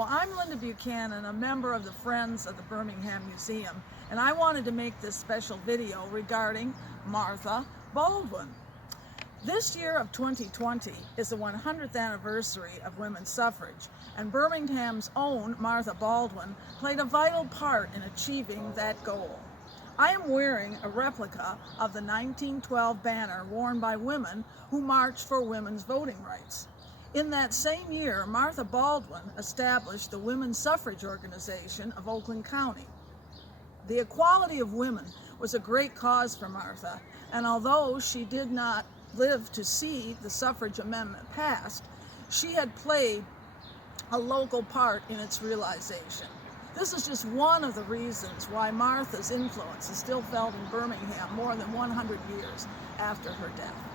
Hello, I'm Linda Buchanan, a member of the Friends of the Birmingham Museum, and I wanted to make this special video regarding Martha Baldwin. This year of 2020 is the 100th anniversary of women's suffrage, and Birmingham's own Martha Baldwin played a vital part in achieving that goal. I am wearing a replica of the 1912 banner worn by women who marched for women's voting rights. In that same year, Martha Baldwin established the Women's Suffrage Organization of Oakland County. The equality of women was a great cause for Martha, and although she did not live to see the suffrage amendment passed, she had played a local part in its realization. This is just one of the reasons why Martha's influence is still felt in Birmingham more than 100 years after her death.